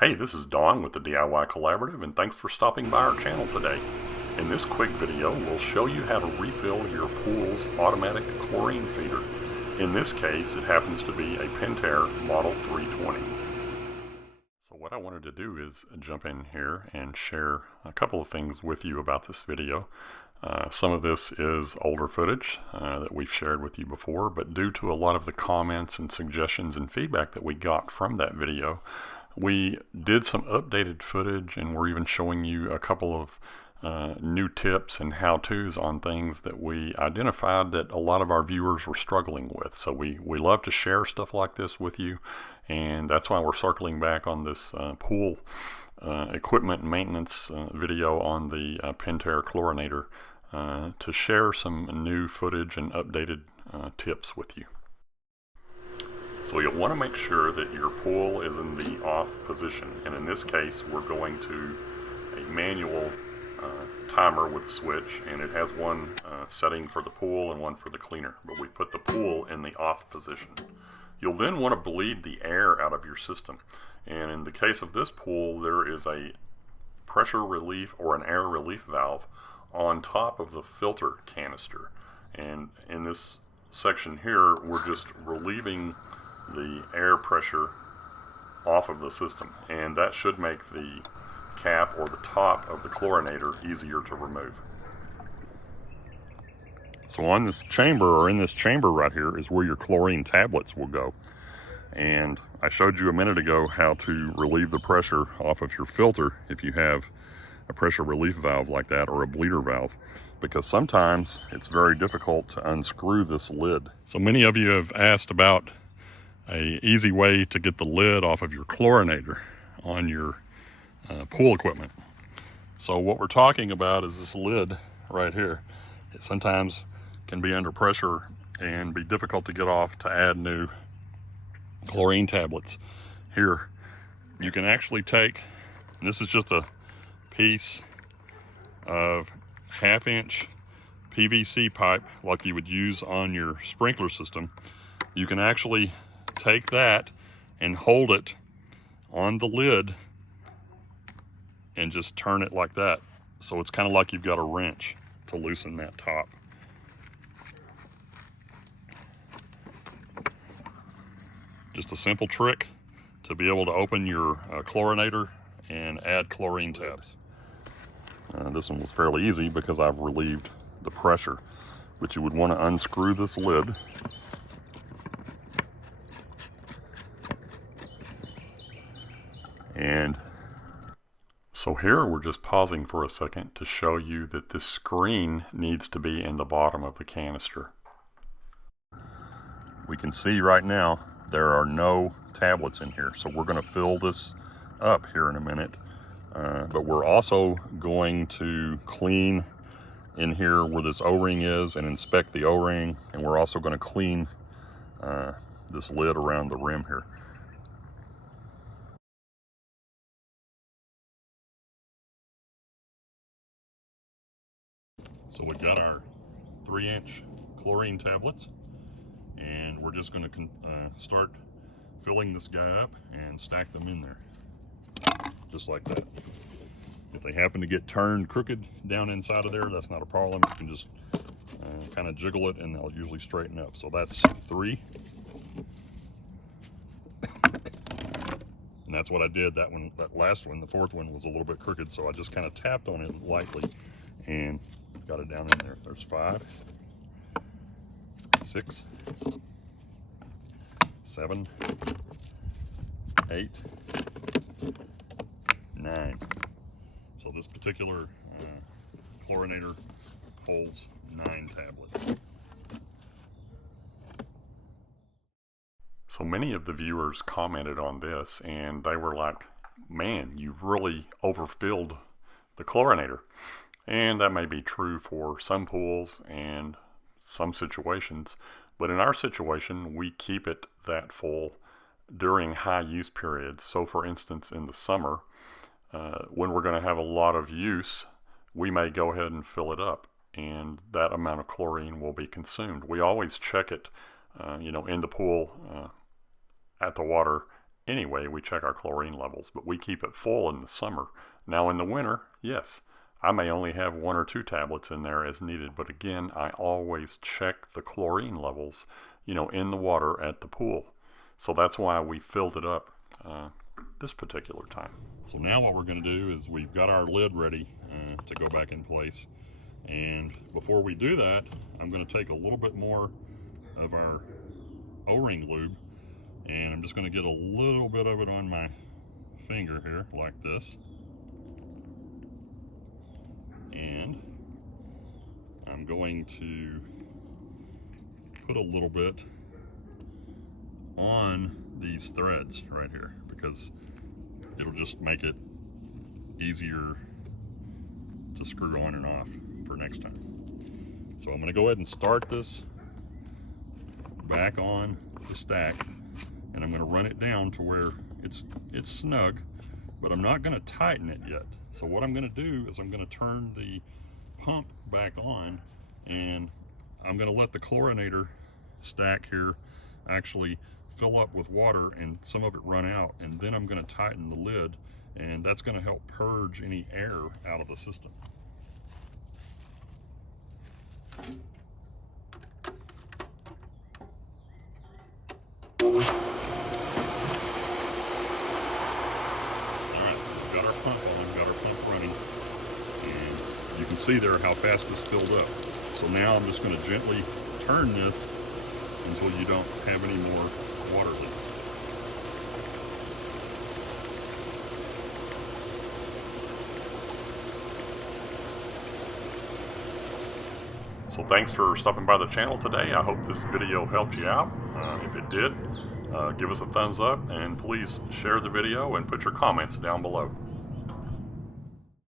Hey, this is Don with the DIY Collaborative, and thanks for stopping by our channel today. In this quick video, we'll show you how to refill your pool's automatic chlorine feeder. In this case, it happens to be a Pentair Model 320. So what I wanted to do is jump in here and share a couple of things with you about this video. Some of this is older footage that we've shared with you before, but due to a lot of the comments and suggestions and feedback that we got from that video, we did some updated footage, and we're even showing you a couple of new tips and how-tos on things that we identified that a lot of our viewers were struggling with. So we love to share stuff like this with you, and that's why we're circling back on this pool equipment maintenance video on the Pentair Chlorinator to share some new footage and updated tips with you. So you'll want to make sure that your pool is in the off position, and in this case we're going to a manual timer with a switch, and it has one setting for the pool and one for the cleaner, but we put the pool in the off position. You'll then want to bleed the air out of your system, and in the case of this pool there is a pressure relief or an air relief valve on top of the filter canister, and in this section here we're just relieving the air pressure off of the system, and that should make the cap or the top of the chlorinator easier to remove. So on this chamber, or in this chamber right here, is where your chlorine tablets will go, and I showed you a minute ago how to relieve the pressure off of your filter if you have a pressure relief valve like that or a bleeder valve, because sometimes it's very difficult to unscrew this lid. So many of you have asked about an easy way to get the lid off of your chlorinator on your pool equipment. So what we're talking about is this lid right here. It sometimes can be under pressure and be difficult to get off to add new chlorine tablets. Here, you can actually take, and this is just a piece of 1/2-inch PVC pipe like you would use on your sprinkler system. You can actually take that and hold it on the lid and just turn it like that. So it's kind of like you've got a wrench to loosen that top. Just a simple trick to be able to open your chlorinator and add chlorine tabs. This one was fairly easy because I've relieved the pressure, but you would want to unscrew this lid. And so here we're just pausing for a second to show you that this screen needs to be in the bottom of the canister. We can see right now there are no tablets in here, so we're going to fill this up here in a minute. But we're also going to clean in here where this O-ring is and inspect the O-ring, and we're also going to clean this lid around the rim here. So we've got our 3-inch chlorine tablets, and we're just going to start filling this guy up and stack them in there, just like that. If they happen to get turned crooked down inside of there, that's not a problem. You can just kind of jiggle it and they'll usually straighten up. So that's 3. And that's what I did. That last one, the 4th one, was a little bit crooked, so I just kind of tapped on it lightly and got it down in there. There's 5, 6, 7, 8, 9. So this particular chlorinator holds 9 tablets. So many of the viewers commented on this, and they were like, man, you've really overfilled the chlorinator. And that may be true for some pools and some situations, but in our situation, we keep it that full during high use periods. So for instance, in the summer, when we're going to have a lot of use, we may go ahead and fill it up, and that amount of chlorine will be consumed. We always check it, in the pool at the water Anyway, we check our chlorine levels, but we keep it full in the summer. Now in the winter, yes, I may only have 1 or 2 tablets in there as needed, but again, I always check the chlorine levels, in the water at the pool. So that's why we filled it up this particular time. So now what we're going to do is we've got our lid ready to go back in place. And before we do that, I'm going to take a little bit more of our O-ring lube, and I'm just going to get a little bit of it on my finger here, like this. And I'm going to put a little bit on these threads right here, because it'll just make it easier to screw on and off for next time. So I'm going to go ahead and start this back on the stack, and I'm going to run it down to where it's snug, but I'm not going to tighten it yet. So what I'm going to do is I'm going to turn the pump back on, and I'm going to let the chlorinator stack here actually fill up with water and some of it run out, and then I'm going to tighten the lid, and that's going to help purge any air out of the system. Alright, so we've got our pump on, we've got our pump running, and you can see there how fast it's filled up. So now I'm just going to gently turn this until you don't have any more water leaks. So thanks for stopping by the channel today. I hope this video helped you out. If it did, give us a thumbs up, and please share the video and put your comments down below.